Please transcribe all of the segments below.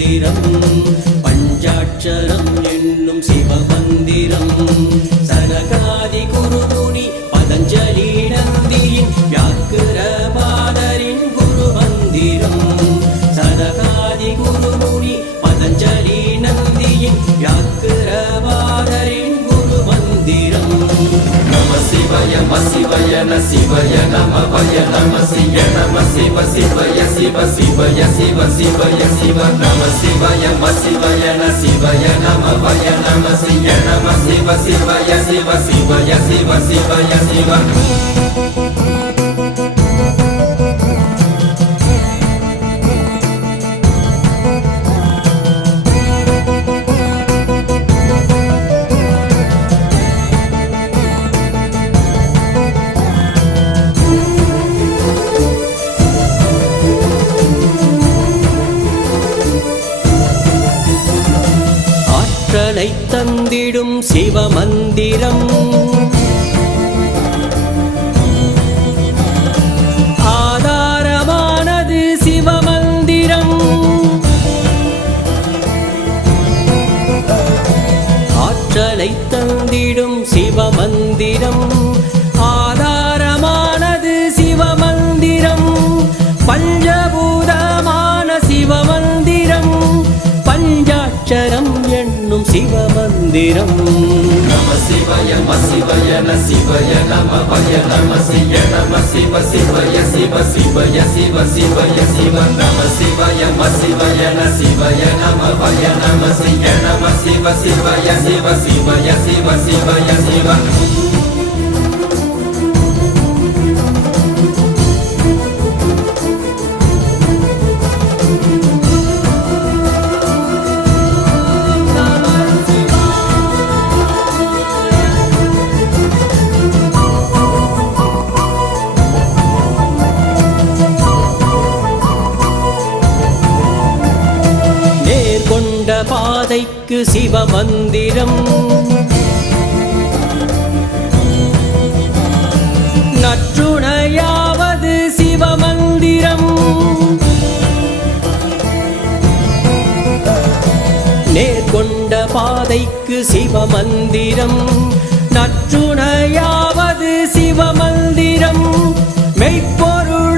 மந்திரம் பஞ்சாட்சரம் என்னும் சிவமந்திரம். சனகாதி குருமுனி பதஞ்சலி நந்தியின் வியாக்கிர பாதரின் குரு மந்திரம் சனகாதி குருமுனி பதஞ்சலி நந்தியின் வியாக்கிர பாதரின் குரு மந்திரம் நம சிவய ம சிவய நம வய நம சிய. சிவய சிவ சிவய சிவ சிவய சிவ நம சிவய ம சிவய ந சிவய நம வய நம சிய நம சிவ சிவய சிவ சிவய சிவ சிவய வந்திடும் சிவமந்திரம். ஆதாரமானது சிவமந்திரம். ஆற்றலை தந்திடும் சிவமந்திரம். ஆதாரமானது சிவமந்திரம். பஞ்சபூதமான சிவமந்திரம். பஞ்சாட்சரம் என்னும் சிவ மந்திரம் நம சிவய நம சிவய நம சிவய நம வய நம சிய நம சிவ சிவய சிவ சிவய சிவ சிவய சிவ நம சிவய ம சிவய ந சிவய நம வய நம சிய நம சிவ சிவய சிவ சிவய சிவ சிவய சிவ நேர்கொண்ட பாதைக்கு சிவமந்திரம். நற்றுணையாவது சிவமந்திரம். நேர்கொண்ட பாதைக்கு சிவமந்திரம். நற்றுணையாவது சிவமந்திரம். மெய்ப்பொருள்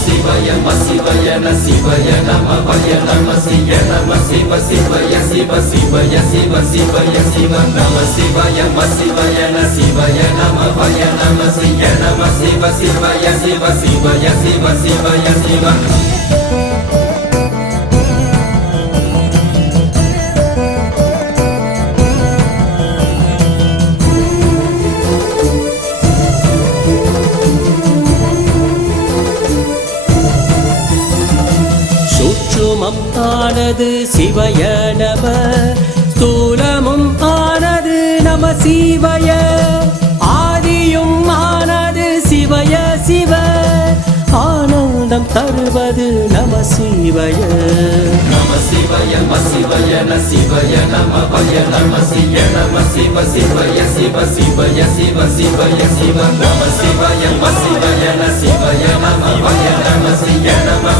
நம சிவய ம சிவய ந சிவய நம வய நம சிய நம சிவ சிவய சிவ சிவய சிவ சிவய சிவ நம சிவய ம சிவய ந சிவய நம வய நம சிய நம சிவ சிவய சிவ சிவய சூக்ஷமம் ஆனது சிவயனவ. ஸ்தூலமும் ஆனது நம சிவய. ஆதியும் ஆனது சிவய சிவ. ஆனந்தம் தருவது நம சிவய. நம சிவய நம சிவய ந சிவய நம பய நம சிய நம சிவ சிவய சிவ சிவய சிவ சிவய சிவ. நம சிவய நம சிவய ந சிவய நம பய நம சிய நம